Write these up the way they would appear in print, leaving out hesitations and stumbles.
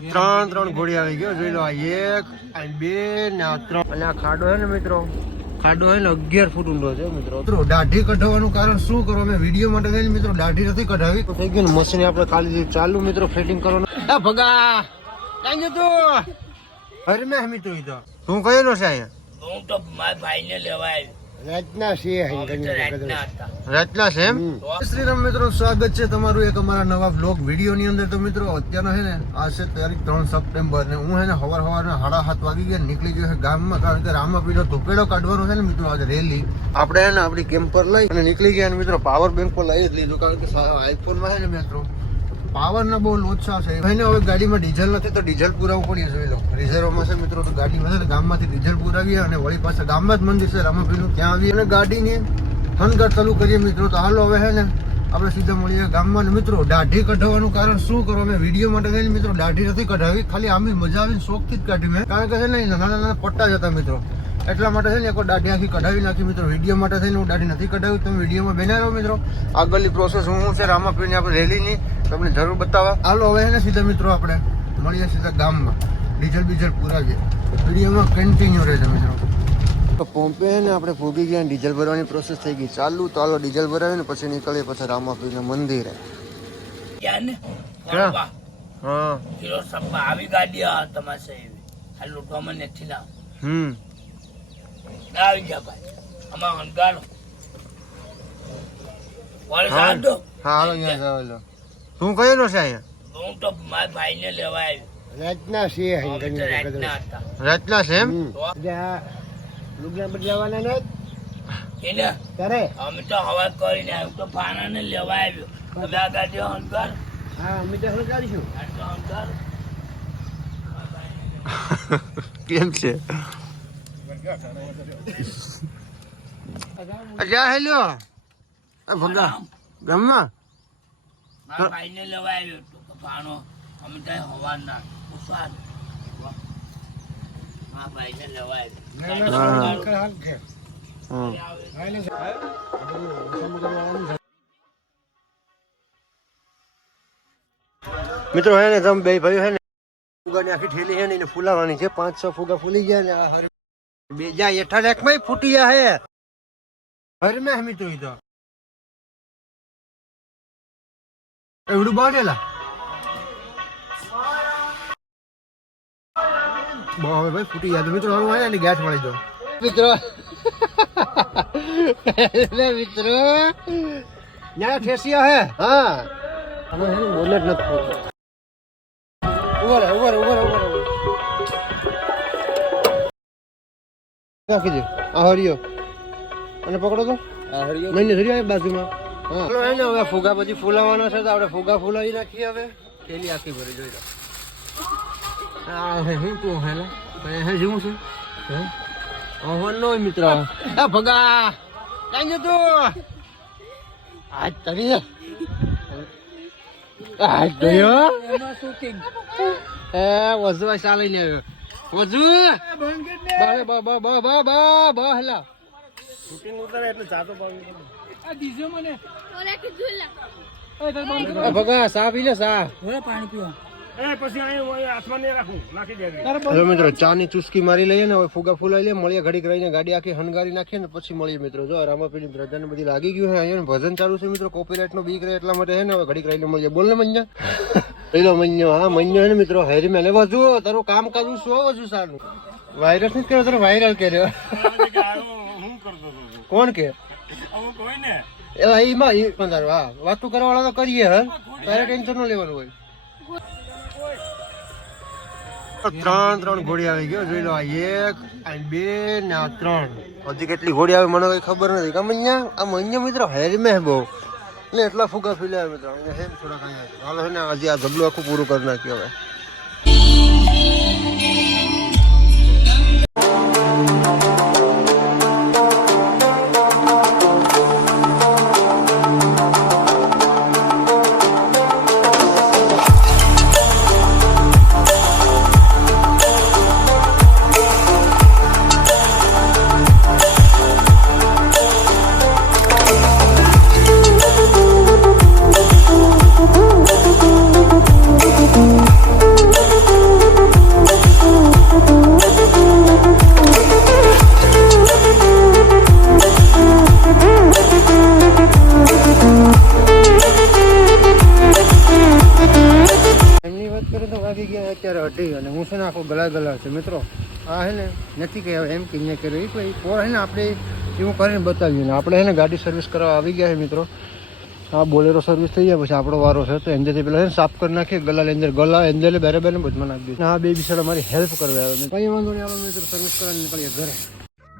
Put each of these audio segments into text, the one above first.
ત્રણ ઘોડી આવી ગયો જોઈ લો આ 1 આ 2 ને આ 3 અને આ ખાડો છે ને મિત્રો ખાડો છે ને 11 ફૂટ ઊંડો છે મિત્રો દાઢી કઢાવવાનું કારણ શું કરો મેં વિડીયો માટે થઈને મિત્રો દાઢી નથી કઢાવી થઈ ગયું ને મશીન આપણે ખાલી ચાલુ મિત્રો ફિટિંગ કરવાનું આ ભગા ક્યાં ગયો તું અરે મેં મિત્રો ઈધો તું કયો છે અહીંયા હું તો મારા ભાઈને લેવા આવ્યો રચના છે એમ શ્રીરામ મિત્રો સ્વાગત છે તમારું એક અમારા નવા બ્લોગ વિડીયો ની અંદર તો મિત્રો અત્યારનો છે ને આ છે તારીખ 3 સપ્ટેમ્બર ને હું છે ને સવારના 7:30 વાગી ગયા નીકળી ગયો છે ગામમાં કારણ કે રામાપીનો ધોપેડો કાઢવાનો છે ને મિત્રો આજે રેલી આપણે છે ને આપણી કેમ્પર લઈ અને નીકળી ગયા મિત્રો પાવર બેંક પર લઈ જ લીધું કારણ કે આઈફોન માં છે ને મિત્રો પાવર ના બહુ લોચા છે ભાઈને હવે ગાડીમાં ડીઝલ નથી તો ડીઝલ પુરાવવું પડીએ જોઈ લો રિઝર્વમાં છે મિત્રો તો ગાડીમાં છે ને ગામમાંથી ડીઝલ પુરાવીએ અને વળી પાછા ગામમાં જ મંદિર છે રામાપીનું ત્યાં આવીએ અને ગાડીની હનગાટ ચાલુ કરીએ મિત્રો તો હાલો હવે છે ને આપણે સીધા મળીએ ગામમાં મિત્રો દાઢી કઢાવવાનું કારણ શું કરો મેં વિડીયો માટે થઈને મિત્રો દાઢી નથી કઢાવી ખાલી આમી મજા આવીને શોખથી જ કાઢી મેં કારણ કે છે ને નાના પટ્ટા જ હતા મિત્રો એટલા માટે છે ને એક દાઢી આખી કઢાવી નાખી મિત્રો વિડીયો માટે થઈને હું દાઢી નથી કઢાવી તમે વિડીયોમાં બેના રહો મિત્રો આગળની પ્રોસેસ હું છે રામાપીરની આપણે રેલીની તમને જરૂર બતાવવા હાલો હવે ને સીધા મિત્રો આપણે મળીએ સીધા ગામમાં ડીઝલ પુરાવીએ વિડીયોમાં કન્ટિન્યુ રહેશે મિત્રો તો પંપે ને આપણે ભોગી ગયા ડીઝલ ભરવાની પ્રોસેસ થઈ ગઈ ચાલુ તો હાલો ડીઝલ ભરાવીને પછી નીકળીએ પછી રામાપીરના મંદિરે આવી ગાડી તમારે હાલો મને લાવ આવી જા ભાઈ આમાં હંગારો હાલો અહીંયા તું કયો છે અહીંયા હું તો મારા ભાઈને લેવા આવ્યો રચના છે એમ લુગડા બદલાવાના ને એને કરે અમે તો હવા કરીને આવ્યો તો ફાણાને લેવા આવ્યો તમે આ ગાડી હંગાર હા અમે તો હંગારીશું હંગાર કેમ છે અજા હેલો આ ભગા ગામમાં મારા ભાઈને લેવા આવ્યો તો ફાણો અમે તો હવાના ઉસાદ મારા ભાઈને લેવા મિત્રો હે ને તમે બે ભાઈઓ હે ને ફુગાની આખી ઠેલી હે ને એને ફૂલાવાની છે 5-6 ફુગા ફૂલી ગયા ને આ બે જા એઠા લેખમાં ફૂટી ગયા હે હર મે હમી તો ઈધો એવડું બાડેલા બહુ હવે ભાઈ ફૂટી ગયા તો મિત્રો હવે આયા ને ગેસ મળી દો મિત્રો મિત્રો ન્યા ઠેસિયા હે હા હવે હે બોલેટ નથી ફૂટતો ઉભર રાખી દે આ હરિયો અને પકડો તો આ હરિયો નહીં હરિયો બાજુમાં હા ચલો એને હવે ફુગા પછી ફૂલાવાનો છે તો આપણે ફુગા ફૂલાવી નાખીએ હવે થેલી આખી ભરી જોઈ લો આ હે હું તું હેલા હે જેવું છે હે ઓહનો મિત્ર આ ભગા ક્યાં ગયો તું આજ તરી આજ ગયો એમાં શૂટિંગ વજુ ચાલી ને આવ્યો વજુ બા હેલા શૂટિંગ ઉતારે એટલે જાતો પાવી આ દીજો મને ઓલા કે ઝુલા ભગા સા પી લે સા ઓય પાણી પીઓ એ પછી આ હાથમાં ને રાખું નાખી દે હેલો મિત્રો ચા ની ચુસ્કી મારી લઈએ ને હવે ફુગા ફૂલાઈ લે મળીએ ઘડીક રહીને ગાડી આખી હનગારી નાખીએ ને પછી મળીએ મિત્રો જો રામાપીની ધજા ને બધી લાગી ગયું હે અહીંયા ભજન ચાલુ છે મિત્રો કોપીરાઈટ નો બીક રહે એટલા માટે હે ને હવે ઘડીક રહીને મળીએ બોલ ને મંજા પેલો મંજો હા મંજો હે ને મિત્રો હેરી મેલે વજુ તારું કામ કાજુ શું વજુ સારું વાયરસ નથી કર્યો તારો વાયરલ કર્યો કોણ કે કોઈ ને એમાં હા વાતું કરવા વાળા તો કરીએ હે તારે ટેન્શન ન લેવાનું હોય ત્રણ ઘોડી આવી ગયો જોઈ લો આ 1 આ 2 ને આ 3 હજી કેટલી ઘોડી આવે મને કઈ ખબર નથી આ મહિના મિત્રો હેરી મેં બહુ ને એટલા ફુગા ફીલ્યા મિત્રો હેમ થોડા ખાયા હાલો ને હજી આ ઝબલું આખું પૂરું કરી નાખ્યું હવે તો વાગી ગયા અત્યારે 8 અને હું છે ને આખો ગલા છે મિત્રો. આ હે ને નથી કે એમ કે અહીંયા કર્યું કોઈ પોર હે ને આપણે એવું કરીને બતાવીએ ને આપણે હે ને ગાડી સર્વિસ કરવા આવી ગયા છે મિત્રો. આ બોલેરો સર્વિસ થઈ જાય પછી આપણો વારો છે તો એન્જરથી પેલા સાફ કરી નાખીએ ગલા એન્જર બરાબર ને બધમાં નાખી દઈએ. આ બે બિચારા મારી હેલ્પ કરવા આવે કંઈ વાંધો નહીં. આપણે મિત્રો સર્વિસ કરવા નીકળીએ ઘરે.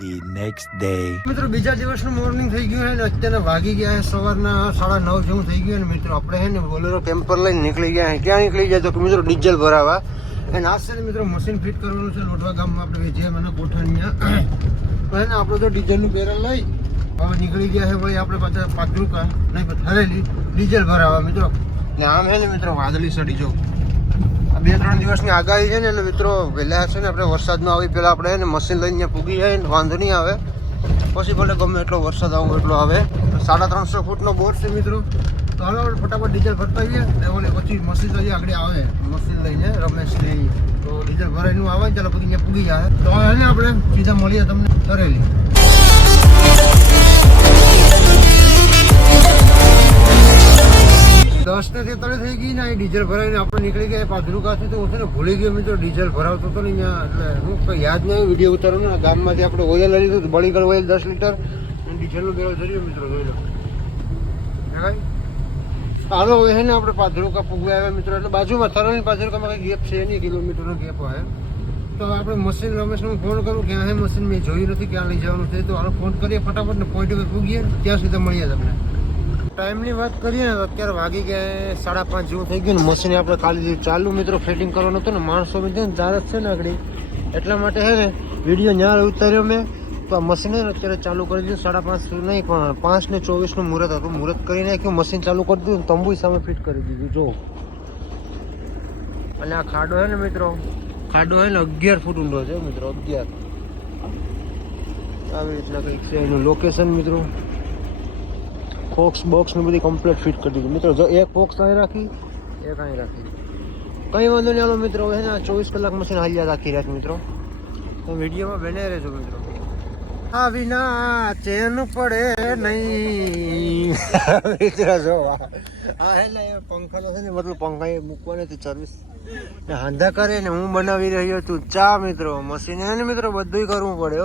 The next day. મિત્રો બીજા દિવસનું મોર્નિંગ થઈ ગયું છે ને અત્યારે વાગી ગયા છે સવારના 9:30 જેવું થઈ ગયું ને મિત્રો. આપણે હે ને બોલેરો કેમ્પર લઈને નીકળી ગયા છે. ક્યાં નીકળી જાય તો કે મિત્રો ડીઝલ ભરાવા અને આ છે મિત્રો મશીન ફિટ કરવાનું છે લોટવા ગામમાં આપણે જે મને કોઠાણીયા તો હે ને આપણે તો ડીઝલનું બેરલ લઈ હવે નીકળી ગયા છે ભાઈ આપણે પાછા પાત્રુકા નહીં થરેલી ડીઝલ ભરાવા મિત્રો. ને આમ હે ને મિત્રો વાદળી સડી જો 2-3 દિવસની આગાહી છે ને એટલે મિત્રો વહેલા છે ને આપણે વરસાદમાં આવી પહેલાં આપણે હે ને મશીન લઈને ત્યાં પૂગી જાય ને વાંધો નહીં આવે. પછી ભલે ગમે એટલો વરસાદ આવો એટલો આવે. 350 ફૂટનો બોર છે મિત્રો. તો હાલો આપણે ફટાફટ ડીઝલ ભરતા આવીએ ને ઓલે પછી મશીન તો આગળ આવે મશીન લઈને રમેશની તો ડીઝલ ભરાઈનું આવે ચાલો પછી ત્યાં પૂગી જાય તો હવે ને આપણે સીધા મળીએ તમને કરેલી. 10:43 થઈ ગઈ ને ડીઝલ ભરાઈને આપણે નીકળી ગયા પાદરુકાથી. તો હું છે ને ભૂલી ગયો મિત્રો ડીઝલ ભરાવતો હતો ને અહીંયા એટલે હું કંઈ યાદ નહીં વિડીયો ઉતારો ને ગામમાંથી આપણે ઓઇલ લઈ લીધું બળીગળ ઓઇલ 10 લીટર અને ડીઝલનું બેરલ ધર્યું મિત્રો જોઈ લો. હાલો હવે છે ને આપણે પાદરુકા પૂગવા આવ્યા મિત્રો. એટલે બાજુમાં તરણની પાદરુકામાં કંઈ ગેપ છે નહીં કિલોમીટરનો ગેપ હોય. તો આપણે મશીન રમેશને હું ફોન કરું ક્યાં હે મશીન મેં જોયું નથી ક્યાં લઈ જવાનું છે. તો હાલો ફોન કરીએ ફટાફટ ને પોઈન્ટ ઉપર પૂગીએ ત્યાં સુધી મળીએ તમને. ટાઈમની વાત કરીએ ને તો અત્યારે વાગી ગયા 5:30 જેવું થઈ ગયું ને મશીન આપણે ખાલી ચાલુ મિત્રો ફિટિંગ કરવાનું હતું ને માણસો બી ને ચાર જ છે ને આગળ એટલા માટે હે ને વિડીયો ન્યા ઉતાર્યો મેં. તો આ મશીન હે ને અત્યારે ચાલુ કરી દીધું 5:30 નહીં પણ 5:24 મુહૂર્ત હતું. મુહૂર્ત કરી નાખ્યું મશીન ચાલુ કરી દીધું તંબુ સામે ફિટ કરી દીધું જો. અને આ ખાડો હે ને મિત્રો ખાડો હે ને 11 ફૂટ ઊંડો છે મિત્રો 11 આવી રીતના કંઈક છે એનું લોકેશન મિત્રો. ફોક્સ બોક્સ ને બધી કમ્પ્લીટ ફિટ કરી દીધું મિત્રો. જો એક ફોક્સ અહીં રાખી એક અહીં રાખી કંઈ વાંધો નહીં. હાલો મિત્રો હવે ને 24 કલાક મશીન હાલ્યા રાખી રાખ મિત્રો. તો વિડીયોમાં બને રહેજો મિત્રો. આ વિના ચેન પડે નહીં મિત્રો. જો આ હે ને પંખાનો છે ને મતલબ પંખા એ મૂકવાની હતી સર્વિસ ને હાંધા કરે ને હું બનાવી રહ્યો છું ચા મિત્રો. મશીન હે ને મિત્રો બધું કરવું પડે.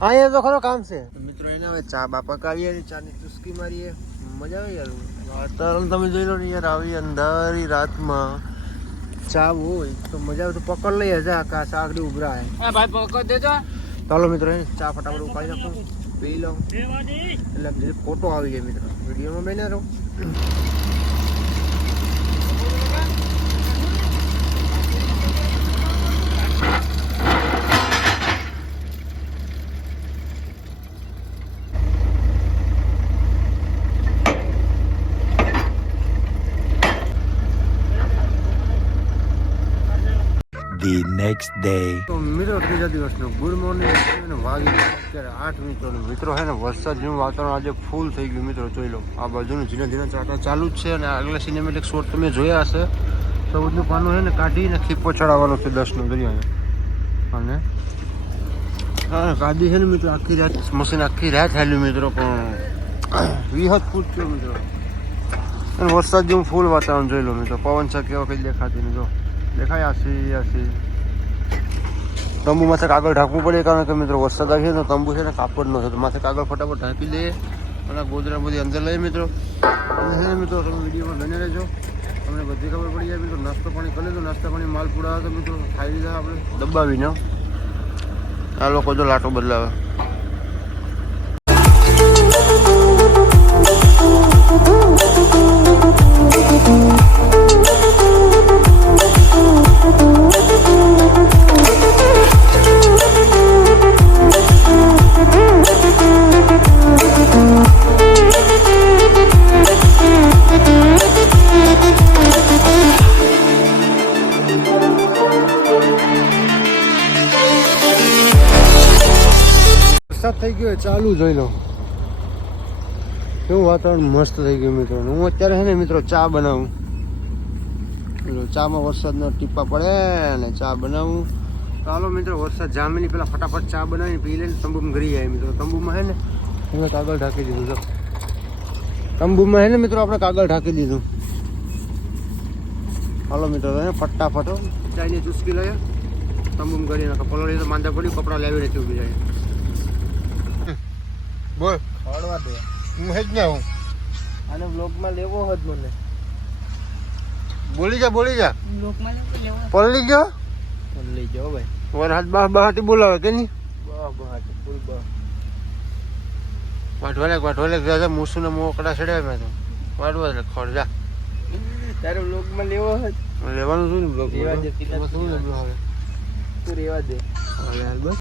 અહીંયા તો ખરો કામ છે મિત્રો. એને હવે ચા બાપા કાઢીએ ચાની ચુસ્કી મારીએ મજા આવે યાર. વાતાવરણ તમે જોઈ લો ને યાર આવી અંધારી રાતમાં ચા હોય તો મજા આવે. તો પકડ લઈએ જા કા સાગડી ઉભરા હે ભાઈ પકડ દેજો. ચાલો મિત્રો ચા ફટાફટ ઉકાળી નાખું પી લઉં એટલે ફોટો આવી જાય મિત્રો. વિડીયોમાં બને રહો. The next day. તો મિત્રો ત્રીજા દિવસનો ગુડ મોર્નિંગ વાગી અત્યારે 8 મિત્રો હે ને વરસાદ જેવું વાતાવરણ આજે ફૂલ થઈ ગયું મિત્રો. જોઈ લો આ બાજુનું ધીરે ધીરે ચાટા ચાલુ જ છે. અને આગલા સિનેમેટિક શોટ તમે જોયા હશે. સૌનું પાનું હે ને કાઢીને ખીપો ચડાવવાનો છે 10નો દરિયા. અને હા કાઢી છે ને મિત્રો આખી રાત મશીન આખી રાત હાલ્યું મિત્રો. પણ 20 ફૂટ થયો મિત્રો. અને વરસાદ જેવું ફૂલ વાતાવરણ જોઈ લો મિત્રો. પવન છે કેવા કંઈ દેખાતી નહીં જો દેખાય આસી તંબુ માથે કાગળ ઢાંકવું પડે કારણ કે મિત્રો વરસાદ આવી ને તંબુ છે ને કાપડનો છે તો માથે કાગળ ફટાફટ ઢાંકી દઈએ અને ગોદરા બધી અંદર લઈએ મિત્રો. અને મિત્રો તમે વિડીયોમાં બને રહેજો તમને બધી ખબર પડી જાય મિત્રો. નાસ્તો પાણી કરી લીધો નાસ્તા પાણી માલ પૂરા તો મિત્રો ખાઈ લીધા આપણે દબાવીને. આ લોકો જો લાટો બદલાવે. વરસાદ થઈ ગયો ચાલુ જોઈ લો કેવું વાતાવરણ મસ્ત થઈ ગયું મિત્રો. હું અત્યારે છે ને મિત્રો ચા બનાવું. ચામાં વરસાદના ટીપા પડે ને ચા બનાવું. ચાલો મિત્રો વરસાદ જામીની પેલા ફટાફટ ચા બનાવીને પી લઈને તંબુમાં ઘરી જાય મિત્રો. તંબુમાં છે ને અમે કાગળ ઢાંકી દીધું તો તંબુમાં છે ને મિત્રો આપણે કાગળ ઢાંકી દીધું. હાલો મિત્રો ફટાફટ ચાઈને ચૂસકી લઈએ તંબુમ કરીને પલોળી તો માંદા પડ્યું કપડાં લાવીને ચૂકી જાય બોલ ખવડવા દે હું હેજ ને હું આને બ્લોગમાં લેવો હોત મને બોલી જા લોકમાં લેવા પલળી ગયો પણ લઈ જાઓ ભાઈ વર હાથ બહાથી બોલાવે કે નહીં બહાર ફૂલ બહાર વાટવાલે ગયા મૂસુને મોકડા ચડ્યા મેં તો વાટવા એટલે ખોડ જા તારે બ્લોગમાં લેવો હોત લેવાનું શું ને બ્લોગ રેવા દે, તીના શું ને બ્લોગ હવે તું રેવા દે હવે હાલ બસ